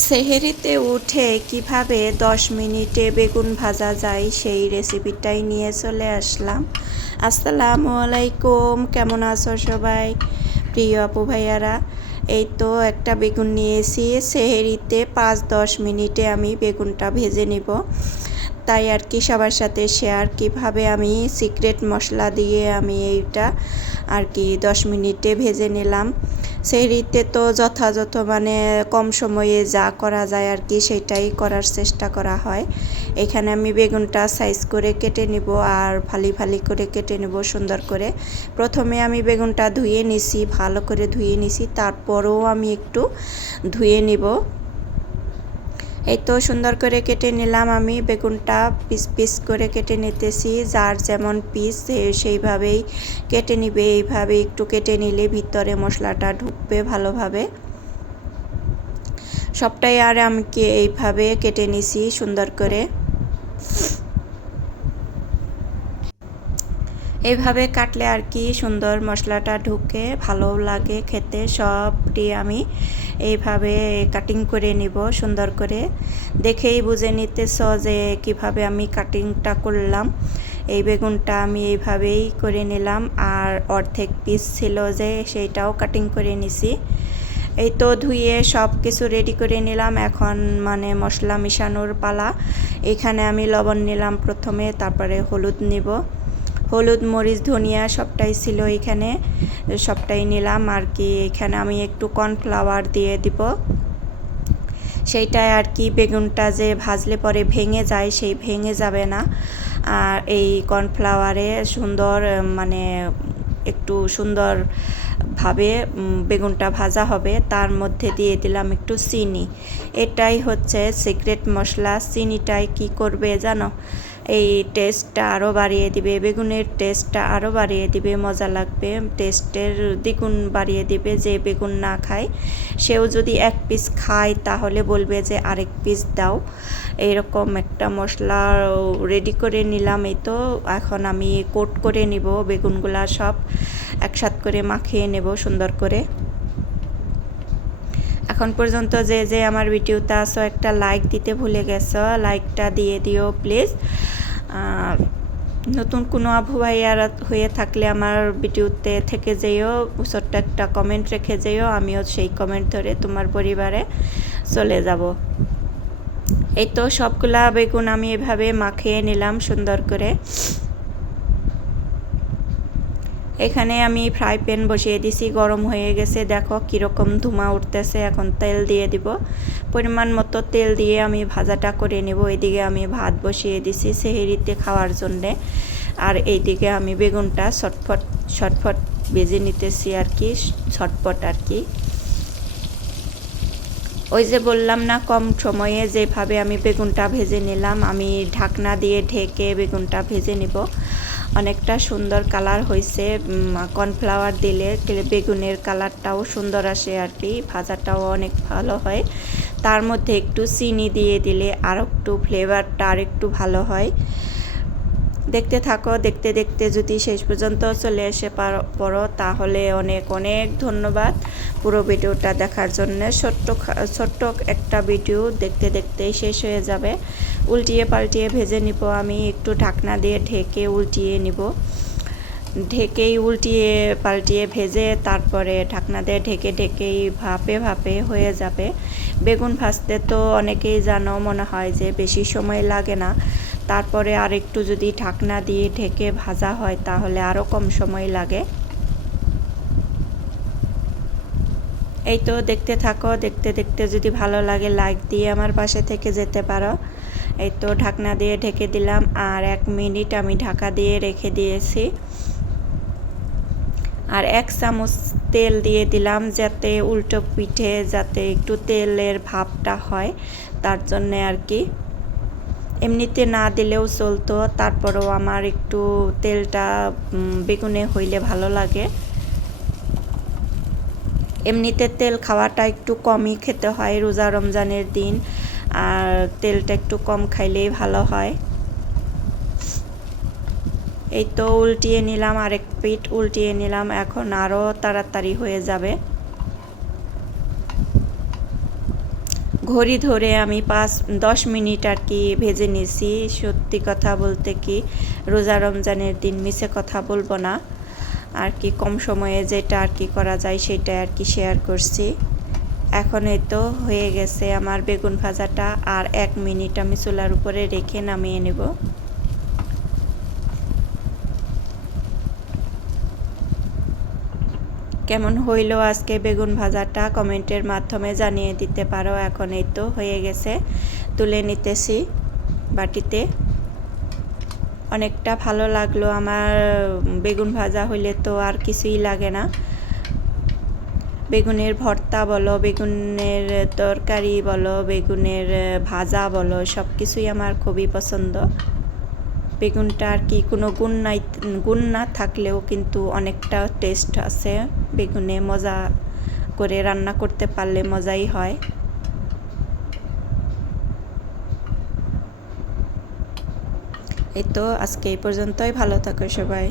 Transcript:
সেহরিতে উঠে কিভাবে 10 মিনিটে বেগুন ভাজা যায় সেই রেসিপিটাই নিয়ে চলে আসলাম। আসসালামু আলাইকুম, কেমন আছো সবাই প্রিয় আপু ভাইয়ারা? এই তো একটা বেগুন নিয়েছি, সেহরিতে 5-10 মিনিটে আমি বেগুনটা ভেজে নিব। তাই আর কি সবার সাথে শেয়ার কিভাবে আমি সিক্রেট মশলা দিয়ে আমি এইটা আর কি 10 মিনিটে ভেজে নিলাম। সেহরিতে তো যথাযথ মানে কম সময়ে যা করা যায় আর কি সেটাই করার চেষ্টা করা হয়। এখানে আমি বেগুনটা সাইজ করে কেটে নিব আর ফালি ফালি করে কেটে নেব সুন্দর করে। প্রথমে আমি বেগুনটা ধুয়ে নিছি, ভালো করে ধুয়ে নিছি, তারপরেও আমি একটু ধুয়ে নিব। এই তো সুন্দর করে কেটে নিলাম, আমি বেগুনটা পিস পিস করে কেটে নিতেছি। যার যেমন পিস সেইভাবেই কেটে নিবে। এইভাবে একটু কেটে নিলে ভিতরে মশলাটা ঢুকবে ভালোভাবে। সবটাই আর আমি এইভাবে কেটে নিছি সুন্দর করে। এইভাবে কাটলে আর কি সুন্দর মশলাটা ঢুকে ভালো লাগে খেতে। সবটি আমি এইভাবে কাটিং করে নিব সুন্দর করে। দেখেই বুঝে নিতেছ যে কিভাবে আমি কাটিংটা করলাম। এই বেগুনটা আমি এইভাবেই করে নিলাম, আর অর্ধেক পিস ছিল যে সেইটাও কাটিং করে নিছি। এই তো ধুয়ে সব কিছু রেডি করে নিলাম। এখন মানে মশলা মিশানোর পালা। এখানে আমি লবণ নিলাম প্রথমে, তারপরে হলুদ নিব। হলুদ, মরিচ, ধনিয়া সবটাই ছিল এখানে, সবটাই নিলাম আর কি। এখানে আমি একটু কর্নফ্লাওয়ার দিয়ে দিব। সেইটাই আর কি বেগুনটা যে ভাজলে পরে ভেঙে যায়, সেই ভেঙে যাবে না। আর এই কর্নফ্লাওয়ারে সুন্দর মানে একটু সুন্দরভাবে বেগুনটা ভাজা হবে। তার মধ্যে দিয়ে দিলাম একটু চিনি। এটাই হচ্ছে সিক্রেট মশলা। চিনিটাই কি করবে জানো, এই টেস্টটা আরও বাড়িয়ে দিবে, বেগুনের টেস্টটা আরও বাড়িয়ে দিবে, মজা লাগবে, টেস্টের দ্বিগুণ বাড়িয়ে দিবে। যে বেগুন না খায় সেও যদি এক পিস খায় তাহলে বলবে যে আরেক পিস দাও। এইরকম একটা মশলা রেডি করে নিলাম। এই তো এখন আমি কোট করে নিব বেগুনগুলা, সব একসাথে করে মাখিয়ে নেব সুন্দর করে। এখন পর্যন্ত যে যে আমার ভিডিওতে আসো একটা লাইক দিতে ভুলে গেছো, লাইকটা দিয়ে দিও প্লিজ। নতুন কোনো আপু ভাইয়ারা হয়ে থাকলে আমার ভিডিওতে থেকে যেও, ছোট্ট একটা কমেন্ট রেখে যেও, আমিও সেই কমেন্ট ধরে তোমার পরিবারে চলে যাব। এই তো সবগুলা বেগুন আমি এভাবে মাখিয়ে নিলাম সুন্দর করে। এখানে আমি ফ্রাই প্যান বসিয়ে দিছি, গরম হয়ে গেছে, দেখো কীরকম ধোঁয়া উঠতেছে। এখন তেল দিয়ে দিব, পরিমাণ মতো তেল দিয়ে আমি ভাজাটা করে নেব। এদিকে আমি ভাত বসিয়ে দিছি সেহরিতে খাওয়ার জন্যে, আর এইদিকে আমি বেগুনটা ছটফট ভেজে নিতেছি আর কি, ছটপট আর কি। ওই যে বললাম না, কম সময়ে যেভাবে আমি বেগুনটা ভেজে নিলাম, আমি ঢাকনা দিয়ে ঢেকে বেগুনটা ভেজে নিব। অনেকটা সুন্দর কালার হয়েছে, কর্নফ্লাওয়ার দিলে বেগুনের কালারটাও সুন্দর আসে আর কি, ভাজাটাও অনেক ভালো হয়। তার মধ্যে একটু চিনি দিয়ে দিলে আর একটু ফ্লেভারটা আর একটু ভালো হয়। দেখতে থাকো, দেখতে দেখতে যদি শেষ পর্যন্ত চলে এসে পড়ো তাহলে অনেক অনেক ধন্যবাদ পুরো ভিডিওটা দেখার জন্য। ছোট্ট একটা ভিডিও দেখতে দেখতেই শেষ হয়ে যাবে। উল্টিয়ে পাল্টিয়ে ভেজে নিব আমি, একটু ঢাকনা দিয়ে ঢেকে উল্টিয়ে নিব। ঢেকেই উল্টিয়ে পাল্টিয়ে ভেজে তারপরে ঢাকনা দিয়ে ঢেকে ঢেকেই ভাপে ভাপে হয়ে যাবে। বেগুন ভাজতে তো অনেকেই জানো মনে হয় যে বেশি সময় লাগে না, তারপরে আর একটু যদি ঢাকনা দিয়ে ঢেকে ভাজা হয় তাহলে আরও কম সময় লাগে। এই তো দেখতে থাকো, দেখতে দেখতে যদি ভালো লাগে লাইক দিয়ে আমার পাশে থেকে যেতে পারো। এই তো ঢাকনা দিয়ে ঢেকে দিলাম, আর 1 মিনিট আমি ঢাকা দিয়ে রেখে দিয়েছি। আর 1 চামচ তেল দিয়ে দিলাম, যাতে উল্টো পিঠে যাতে একটু তেলের ভাবটা হয়, তার জন্যে আর কি। এমনিতে না দিলেও চলতো, তারপরেও আমার একটু তেলটা বেগুনে হইলে ভালো লাগে। এমনিতে তেল খাওয়াটা একটু কমই খেতে হয় রোজা রমজানের দিন, আর তেলটা একটু কম খাইলেই ভালো হয়। এই তো উল্টিয়ে নিলাম, আরেক পিঠ উল্টিয়ে নিলাম, এখন আরও তাড়াতাড়ি হয়ে যাবে। ঘড়ি ধরে আমি 5-10 মিনিট আর কি ভেজে নিয়েছি। সত্যি কথা বলতে কি রোজা রমজানের দিন মিছে কথা বলবো না আর কি, কম সময়ে যেটা আর কি করা যায় সেটা আর কি শেয়ার করছি। এখন এই তো হয়ে গেছে আমার বেগুন ভাজাটা, আর 1 মিনিট আমি চুলার উপরে রেখে নামিয়ে নেব। কেমন হইলো আজকে বেগুন ভাজাটা কমেন্টের মাধ্যমে জানিয়ে দিতে পারো। এখন এই তো হয়ে গেছে, তুলে নিতেছি বাটিতে। অনেকটা ভালো লাগলো আমার বেগুন ভাজা হইলে তো আর কিছুই লাগে না। বেগুনের ভর্তা বলো, বেগুনের তরকারি বলো, বেগুনের ভাজা বলো, সব কিছুই আমার খুবই পছন্দ। বেগুনটা আর কি কোনো গুণ না থাকলেও কিন্তু অনেকটা টেস্ট আছে বেগুনে। মজা করে রান্না করতে পারলে মজাই হয়। এই তো আজকে এই পর্যন্তই, ভালো থাকো সবাই।